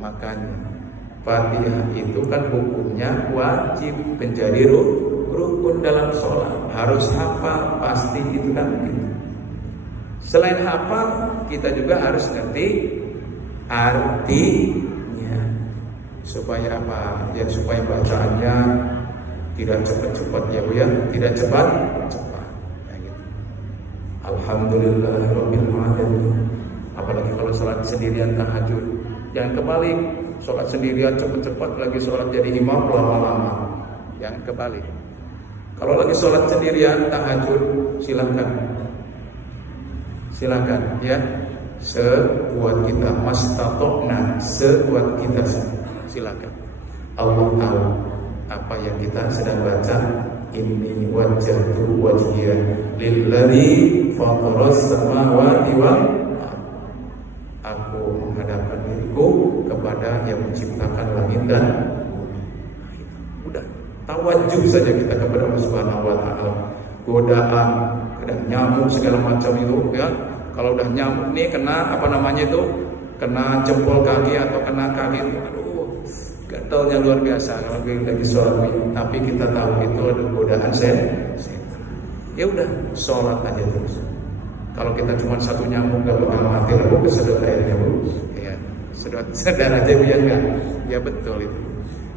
makanya Fatihah itu kan hukumnya wajib menjadi rukun dalam sholat, harus hafal pasti itu kan begitu. Selain hafal, kita juga harus ngerti artinya. Supaya apa? Ya supaya bacaannya tidak cepat-cepat ya Bu ya, tidak cepat. Ya, gitu. Alhamdulillahirabbil alamin. Apalagi kalau sholat sendirian tahajud, jangan kebalik. Sholat sendirian cepat-cepat, lagi sholat jadi imam lama-lama. Jangan kebalik. Kalau lagi sholat sendirian tahajud, silakan ya, sekuat kita, mastatokna, sekuat kita, silakan. Allah tahu apa yang kita sedang baca. Inni wajjahtu wajhiya lilladzi fataras samawati wal ardh. Aku menghadapkan diriku kepada yang menciptakan langit dan bumi. Udah, tawajuh saja kita kepada Allah Subhanahu wa taala. Godaan, nyamuk segala macam itu ya. Kalau udah nyamuk nih kena apa namanya itu? Kena jempol kaki atau kena kaki itu, aduh, gatalnya luar biasa kalau lagi sholat. Tapi kita tahu itu ada godaan setan. Ya udah, sholat aja terus. Kalau kita cuma satu nyamuk gak bakal mati, lalu kesedot airnya Bu. Ya, sedar aja Bu ya enggak? Ya betul itu.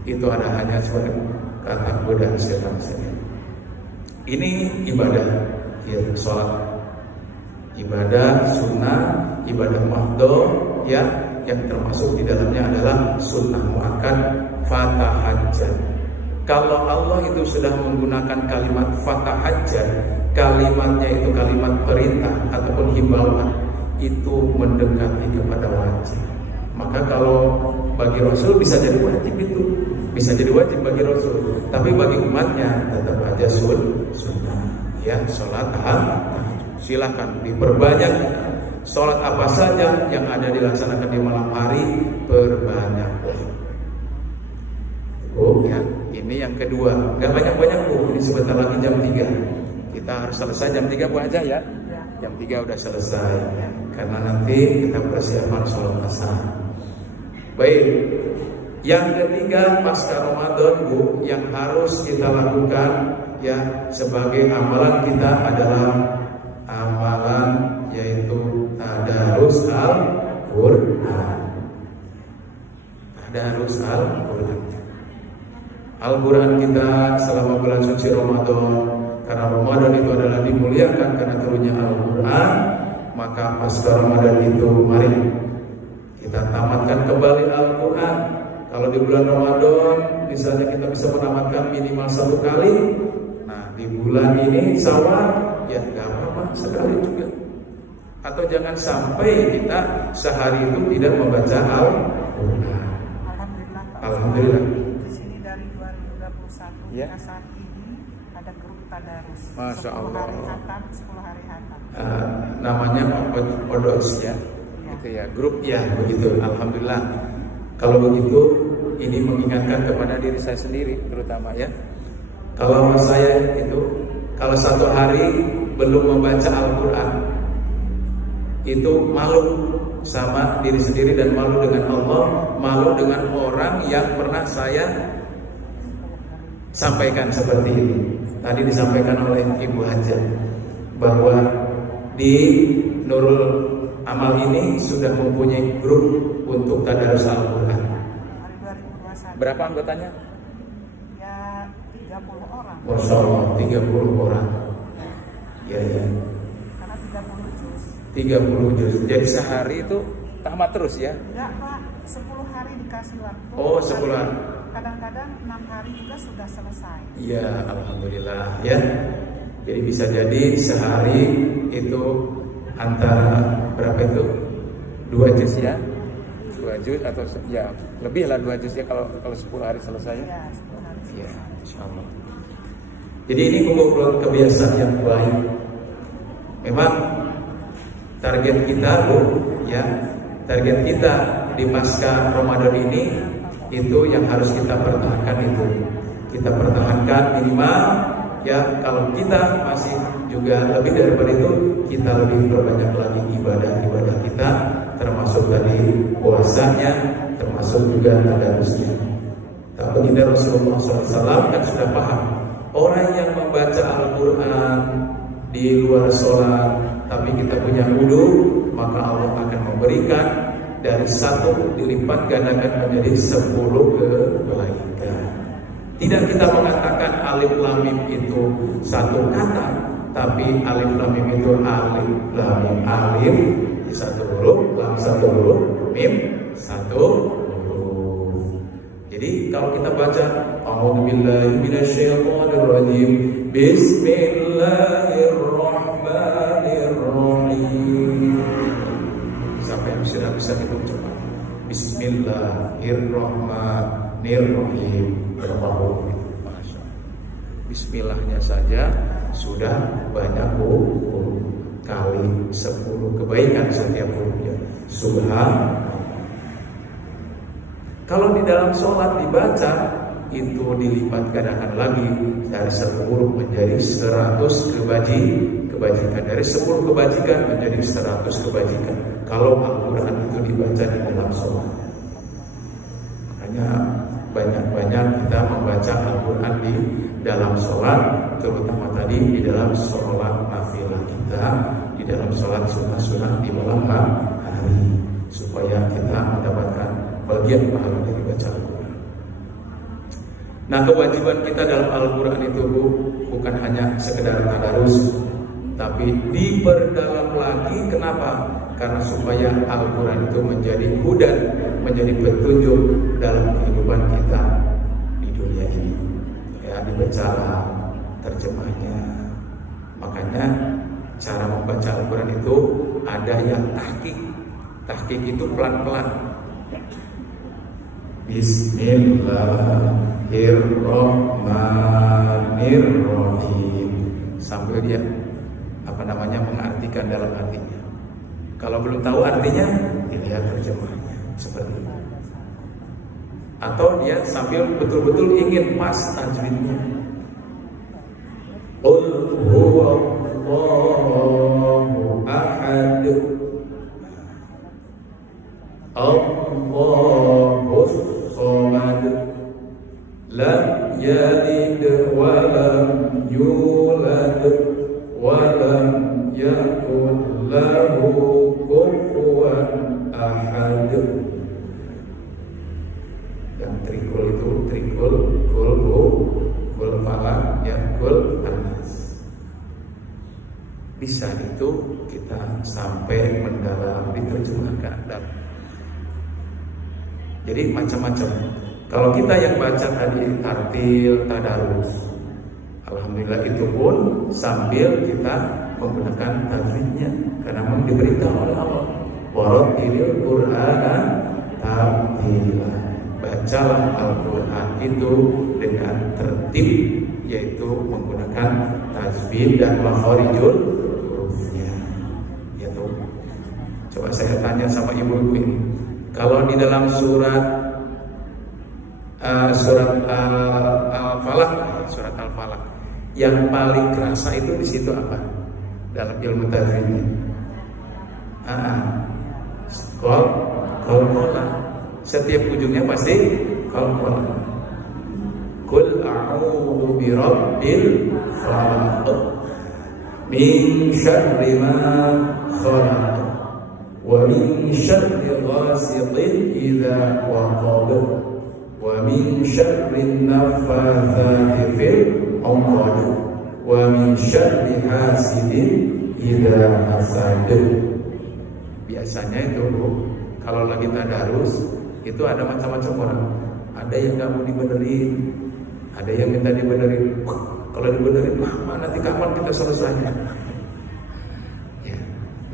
Itu ada hanya sebagai kata godaan setan saja. Ini ibadah, ya sholat. Ibadah sunnah, ibadah mahdoh ya, yang termasuk di dalamnya adalah sunnah muakkad fatahajjat. Kalau Allah itu sudah menggunakan kalimat fatahajjat, kalimatnya itu kalimat perintah ataupun himbauan, itu mendekati kepada wajib. Maka kalau bagi Rasul bisa jadi wajib itu, bisa jadi wajib bagi Rasul. Tapi bagi umatnya tetap aja sunnah ya, sholat tahajud. Silakan diperbanyak. Sholat apa saja yang ada dilaksanakan di malam hari, perbanyaklah. Oh ya, ini yang kedua. Gak banyak-banyak Bu, ini sebentar lagi jam 3. Kita harus selesai jam 3 Bu aja ya. Jam 3 udah selesai. Karena nanti kita persiapan sholat asar. Baik. Yang ketiga pasca Ramadan Bu, yang harus kita lakukan ya sebagai amalan kita adalah amalan yaitu tadarus Al-Qur'an. Tadarus Al-Qur'an. Al-Qur'an kita selama bulan suci Ramadan, karena Ramadan itu adalah dimuliakan karena turunnya Al-Qur'an, maka pasca Ramadan itu mari kita tamatkan kembali Al-Qur'an. Kalau di bulan Ramadan misalnya kita bisa menamatkan minimal 1 kali, nah di bulan ini Syawal ya nggak apa-apa, sekali juga. Atau jangan sampai kita sehari itu tidak membaca Al-Qur'an. Alhamdulillah. Di sini dari 2021 ya. Saat ini ada grup tadarus. Masya Allah. 10 hari hatam. Namanya Odos ya. Itu ya, grup ya begitu. Alhamdulillah. Kalau begitu, ini mengingatkan kepada diri saya sendiri terutama ya. Kalau saya itu, kalau 1 hari belum membaca Al-Quran, itu malu sama diri sendiri dan malu dengan Allah, malu dengan orang yang pernah saya sampaikan seperti itu. Tadi disampaikan oleh Ibu Haja bahwa di Nurul Amal ini sudah mempunyai grup untuk tadarus Al-Quran. Berapa anggotanya? Ya 30 orang. Masya Allah, 30 orang. Ya. Karena 30 juz. 30 juz. Jadi sehari itu tamat terus ya? Enggak Pak, 10 hari dikasih waktu. Oh 10 hari. Kadang-kadang 6 hari juga sudah selesai. Iya, Alhamdulillah ya. Jadi bisa jadi sehari itu antara berapa itu? 2 juz ya? 2 juz atau ya lebih lah 2 juz ya kalau 10 hari selesai ya? Iya, 10 hari selesai. Iya, insyaallah. Jadi ini kumpulan kebiasaan yang baik. Memang target kita ya, target kita di pasca Ramadan ini itu yang harus kita pertahankan itu. Kita pertahankan minimal ya, kalau kita masih juga lebih daripada itu, kita lebih perbanyak lagi ibadah-ibadah kita, termasuk tadi puasanya, termasuk juga tadarusnya. Tapi Rasulullah SAW kan sudah paham, orang yang membaca Al-Quran di luar sholat, tapi kita punya wudu, maka Allah akan memberikan dari 1 dilipat gandakan menjadi 10 kebaikan. Tidak kita mengatakan alif lam mim itu satu kata, tapi alif lam mim itu alif lam mim, alif satu huruf, lam satu huruf, mim satu huruf. Jadi kalau kita baca a'udzubillahi minasyaitonirrajim, bismillahirrahmanirrahim, sampai sudah bisa hitung cepat. Bismillahirrahmanirrahim. Masya. Bismillahnya saja sudah banyak huruf, kali 10 kebaikan setiap hurufnya. Subhan. Kalau di dalam sholat dibaca, itu dilipat gandakan lagi dari 1 huruf menjadi 100 kebajikan. Dari 10 kebajikan menjadi 100 kebajikan. Kalau Al-Quran itu dibaca di dalam sholat. Makanya banyak-banyak kita membaca Al-Quran di dalam sholat, terutama tadi di dalam sholat nafilah kita, di dalam sholat sunnah-sunnah di malam hari, supaya kita mendapatkan bagian pahala dari baca Al-Quran. Nah, kewajiban kita dalam Al-Quran itu bukan hanya sekedar tadarus, tapi diperdalam lagi. Kenapa? Karena supaya Al-Quran itu menjadi hudan, menjadi petunjuk dalam kehidupan kita di dunia ini. Ya, dibaca terjemahnya. Makanya cara membaca Al-Quran itu ada yang tahqiq. Tahqiq itu pelan-pelan. Bismillahirrahmanirrahim, sambil dia mengartikan dalam artinya. Kalau belum tahu artinya, dilihat terjemahnya seperti itu. Atau dia sambil betul-betul ingin pas tajwidnya. Qul huwallahu ahad, Allahus samad, lam yalid wa lam yulad wa lam yakun lahu kufuwan ahad. Yang trikul itu trikul, kul falak, ya kul anas. Bisa itu kita sampai mendalam diterjemahkan. Jadi macam-macam. Kalau kita yang baca tadi tartil, tadarus, alhamdulillah itu pun sambil kita menggunakan tajwidnya, karena memang diberitahu oleh Allah, warattilil Qur'ana tartila. Bacalah Al-Quran itu dengan tertib, yaitu menggunakan tajwid dan makharijul hurufnya. Yaitu, coba saya tanya sama ibu-ibu ini, kalau di dalam surat Al-Falaq, yang paling kerasa itu di situ apa? Dalam ilmu tajwidnya. Qalqalah. Setiap ujungnya pasti qalqalah. Qul a'udzu birabbil falaq min syarri ma khalaq wa min syarri ghasiqin idza waqab wa min syarri naffatsati fil 'uqad wa min syarri hasidin idza hasad. Biasanya itu kalau lagi tadarus itu ada macam-macam orang. Ada yang nggak mau dibenerin, ada yang minta dibenerin. Kalau dibenerin, nanti kapan kita selesainya? Ya,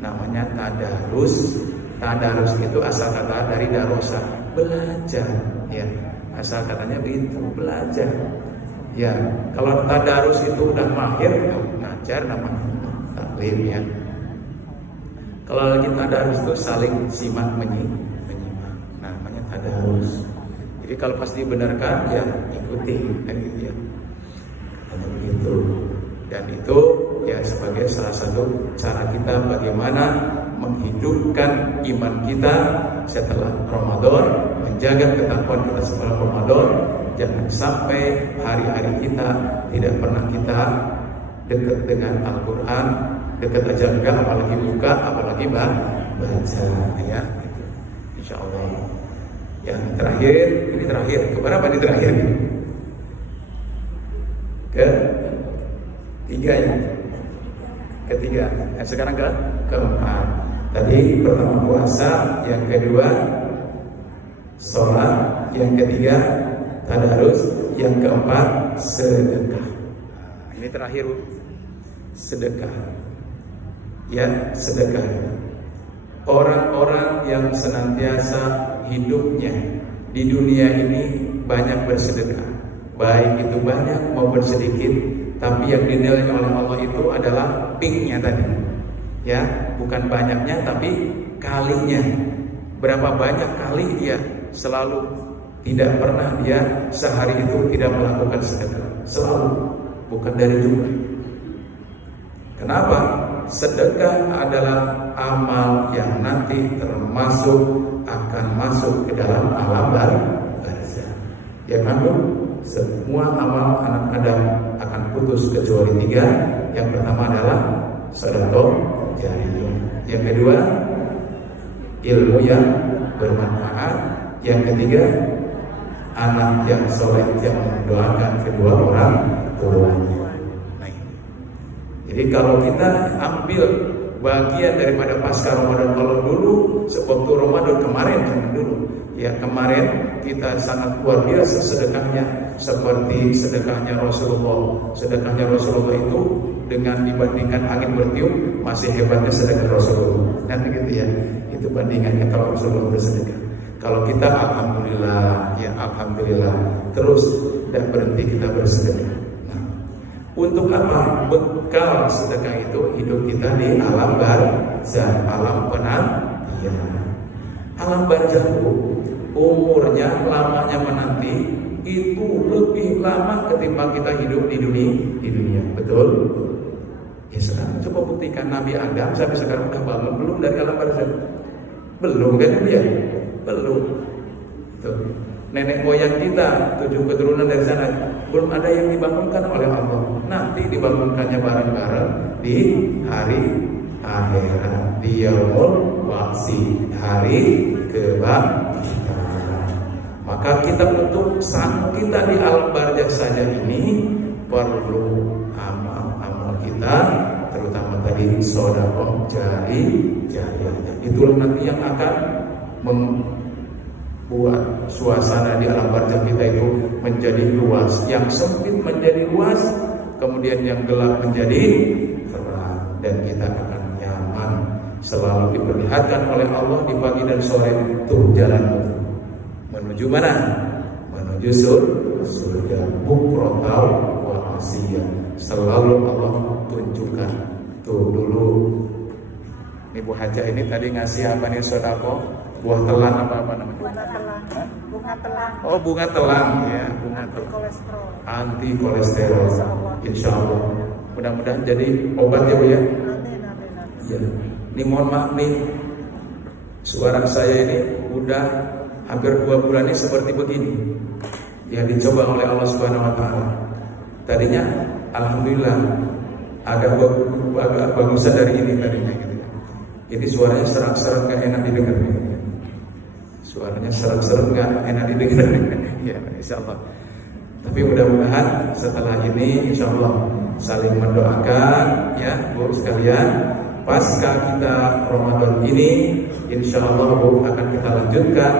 namanya tadarus. Tadarus itu asal kata dari darosa, belajar. Ya, asal katanya begitu, belajar. Ya, kalau tadarus itu udah mahir, ya ngajar namanya taklim ya. Kalau lagi tadarus itu saling simak menyimak, namanya tadarus. Jadi kalau pas dibenarkan ya ikuti, gitu ya. Hanya begitu. Dan itu ya sebagai salah satu cara kita bagaimana menghidupkan iman kita setelah Ramadan, menjaga ketakwaan kita setelah Ramadan. Jangan sampai hari-hari kita tidak pernah kita dekat dengan Al-Quran, dekat aja enggak, apalagi buka, apalagi baca ya. insya Allah. Yang terakhir, ini terakhir. Keberapa ini terakhir? Ketiga ya. Ketiga. Yang sekarang keempat. Tadi pertama puasa, yang kedua sholat, yang ketiga tadarus, yang keempat sedekah. Ini terakhir, sedekah. Ya, sedekah. Orang-orang yang senantiasa hidupnya di dunia ini banyak bersedekah, baik itu banyak maupun sedikit, tapi yang dinilai oleh Allah itu adalah pinknya tadi. Ya, bukan banyaknya tapi kalinya. Berapa banyak kali dia selalu, tidak pernah dia sehari itu tidak melakukan sedekah. Selalu, bukan dari jumlah. Kenapa? Sedekah adalah amal yang nanti termasuk akan masuk ke dalam alam barzah. Ya kan, Bu? Semua amal anak Adam akan putus kecuali 3. Yang pertama adalah sedekah jariyah. Yang kedua, ilmu yang bermanfaat. Yang ketiga, anak yang soleh yang mendoakan kedua orang tuanya. Jadi kalau kita ambil bagian daripada pasca Ramadan, kalau dulu seperti Ramadan kemarin, kemarin kita sangat luar biasa sedekahnya, seperti sedekahnya Rasulullah. Sedekahnya Rasulullah itu dengan dibandingkan angin bertiup masih hebatnya sedekah Rasulullah. Nanti gitu ya, itu bandingannya kalau Rasulullah bersedekah. Kalau kita alhamdulillah, ya alhamdulillah, terus tidak berhenti kita bersedekah. Untuk apa? Bekal sedekah itu hidup kita di alam barzah, alam penantian. Alam barzah itu umurnya, lamanya menanti itu lebih lama ketimbang kita hidup di dunia. Betul? Ya sekarang coba buktikan Nabi Adam sampai sekarang udah bangun belum dari alam barzah? Belum kan dia? Belum. Tuh. Nenek moyang kita 7 keturunan dari sana belum ada yang dibangunkan oleh Allah. Nanti dibangunkannya bareng-bareng di hari akhirat, di yaumul waqsi, hari kebangkitan. Maka kita untuk saat kita di alam barzah saja ini perlu amal-amal kita, terutama tadi sedekah jariyah. Itulah nanti yang akan buat suasana di alam barzah kita itu menjadi luas, yang sempit menjadi luas, kemudian yang gelap menjadi terang, dan kita akan nyaman, selalu diperlihatkan oleh Allah di pagi dan sore tuh jalan menuju mana? Menuju surga, bukrotau wa asiyah. Selalu Allah tunjukkan. Tuh dulu ini Bu Haja ini tadi ngasih apa nih sodako? Buah telang apa namanya? Bunga telang. Oh, bunga telang ya, bunga telang. Anti kolesterol. Insya Allah. Mudah-mudahan jadi obat ya Bu ya. Amin. Ya. Ini mohon maaf nih, suara saya ini udah hampir 2 bulan ini seperti begini. Ya dicoba oleh Allah Subhanahu Wa Taala. Tadinya, alhamdulillah agak bagusan dari ini tadinya gitu. Ini suaranya serak-serak gak enak didengar. Suaranya serak-serak gak enak didengar. Ya, insya Allah. Tapi mudah-mudahan setelah ini insya Allah saling mendoakan ya Bu sekalian. Pasca kita Ramadan ini insya Allah Bu akan kita lanjutkan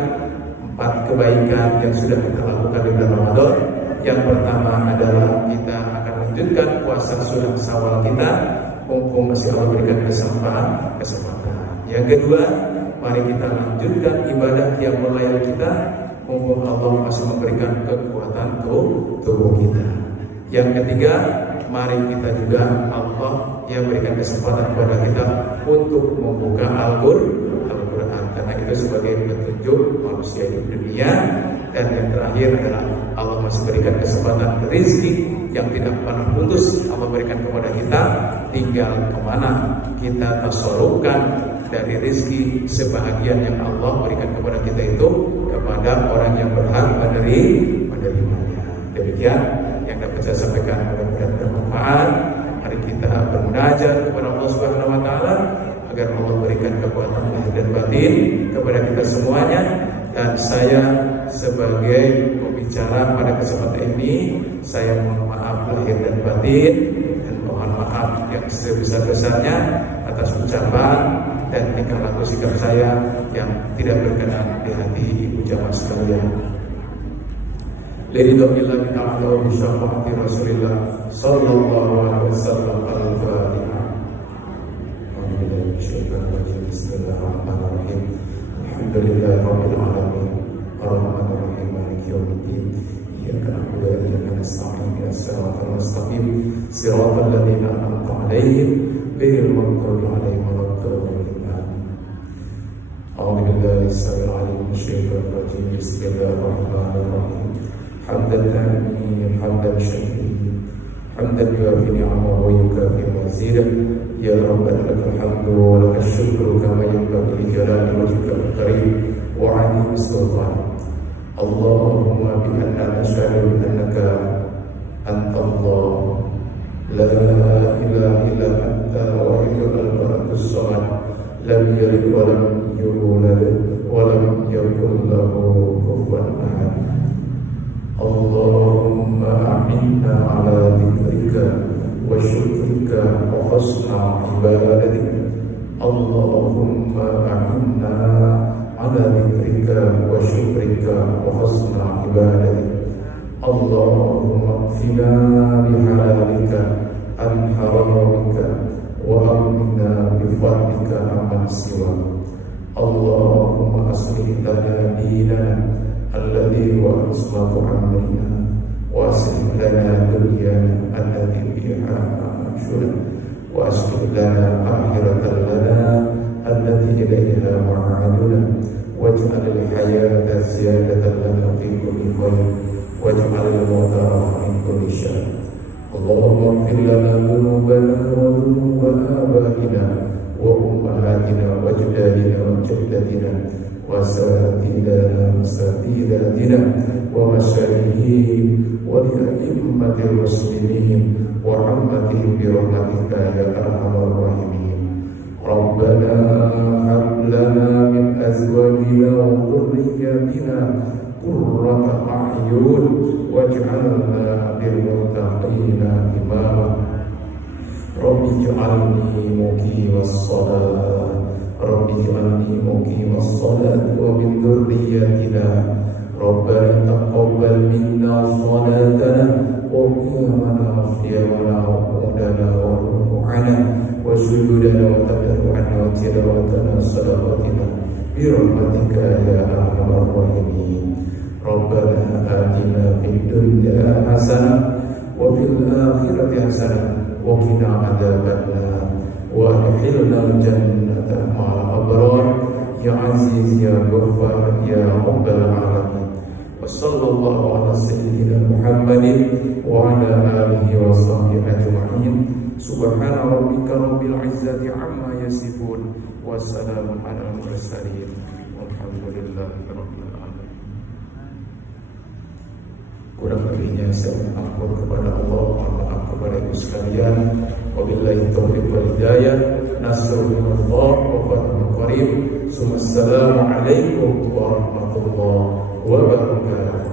4 kebaikan yang sudah kita lakukan di bulan Ramadan. Yang pertama adalah kita akan lanjutkan puasa sunnah Syawal kita, mumpung masih Allah berikan kesempatan. Yang kedua, mari kita lanjutkan ibadah yang mulia kita, mumpung Allah masih memberikan kekuatan tubuh kita. Yang ketiga, mari kita juga Allah yang berikan kesempatan kepada kita untuk membuka Al-Quran, karena itu sebagai petunjuk manusia di dunia. Dan yang terakhir adalah Allah masih berikan kesempatan rezeki yang tidak pernah putus Allah berikan kepada kita. Tinggal kemana kita tasarrufkan dari rezeki sebahagian yang Allah berikan kepada kita itu kepada orang yang berhak menerimanya. Demikian yang dapat saya sampaikan, mudah-mudahan bermanfaat. Mari kita bermunajat kepada Allah Subhanahu Wa Taala agar Allah berikan kekuatan lahir dan batin kepada kita semuanya. Dan saya sebagai pembicara pada kesempatan ini, saya mohon maaf lahir dan batin, dan mohon maaf yang sebesar-besarnya atas ucapan dan tingkah laku sikap saya yang tidak berkenan di hati ibu jamaah sekalian. Lillahi ta'ala wa bisyafaati Rasulillah sallallahu alaihi wasallam. Al-Fatihah. Bismillahirrahmanirrahim. Alhamdulillahirabbil alamin. Arrahmanir rahim. Maliki yaumiddin. Iyyaka na'budu wa iyyaka nasta'in. Ihdinas siratal mustaqim. Siratal ladzina an'amta 'alaihim ghairil maghdubi alaihim waladdallin. A'udzu billahi as-sami'il 'alim minasy syaithanir rajim. Bismillahirrahmanirrahim. Hamdan lillahi hamdan syakirin. Hamdan yuwafi ni'amahu wa yukafi mazidah. Ya Rabbana lakal hamdu wa lakal syukru kama yanbaghi li jalali wajhikal karim wa 'azimi sultan. Allahumma bi anna nashhadu bi annaka anta Allah la ilaha illa anta al-wahidul ahadus samad lam yalid wa lam yulad wa lam yakul lahu kufuwan ahad. Allahumma a'inna ala dzikrika wa syukrika wa husna ibadatik. Allahumma a'inna ala dzikrika wa syukrika wa husna ibadatik. Allahumma qfina bihalalika an haramika wa amina bifadlika amman siwa. Allahumma aslih lana dinana alladhi wa ismatu amrina wa aslih lana dunyana allati fiha ma'ashuna wa aslih lana akhiratan lana allati ilayha ma'aduna waj'al al-hayata ziyadatan lana fi kulli khair waj'al al-mauta rahatan min kulli syarr. Allahumma ighfir lana dhunubana wa dhunuba abaina wa ummahatina wa ajdadina wa jaddatina وساتذتنا وساتذتنا ومشايخهم ولأئمة المسلمين وعامتهم برحمتك يا أرحم الراحمين. ربنا هب لنا من أزواجنا وذرياتنا قرة أعين واجعلنا للمتقين إماما. رب اجعلني مقيم الصلاة Rabbi ij'alni muqimas salati wa min dzurriyyatina Rabbana taqabbal minna salatana wa qiyamana wa qiyamana wa qudana wa ruku'ana wa sujudana wa tadarru'ana wa tilawatana sadaqatina bi rahmatika ya arhamar rahimin. Rabbana atina fid dunya hasanah wa fil akhirati hasanah wa qina adzabannar wa adkhilna jannata ma'al abrar ya aziz ya ghaffar ya rabbal alamin. Wa sallallahu ala sayyidina Muhammadin wa ala alihi wa sahbihi ajma'in. Subhana rabbika rabbil izzati amma yasifun wa salamun alal mursalin walhamdulillahi rabbil alamin. Kurang lebihnya saya ampun kepada Allah, maaf kepada ibu sekalian. Wabillahi taufiq wal hidayah. Nasrullah wa fathul qarib. Assalamualaikum warahmatullahi wabarakatuh.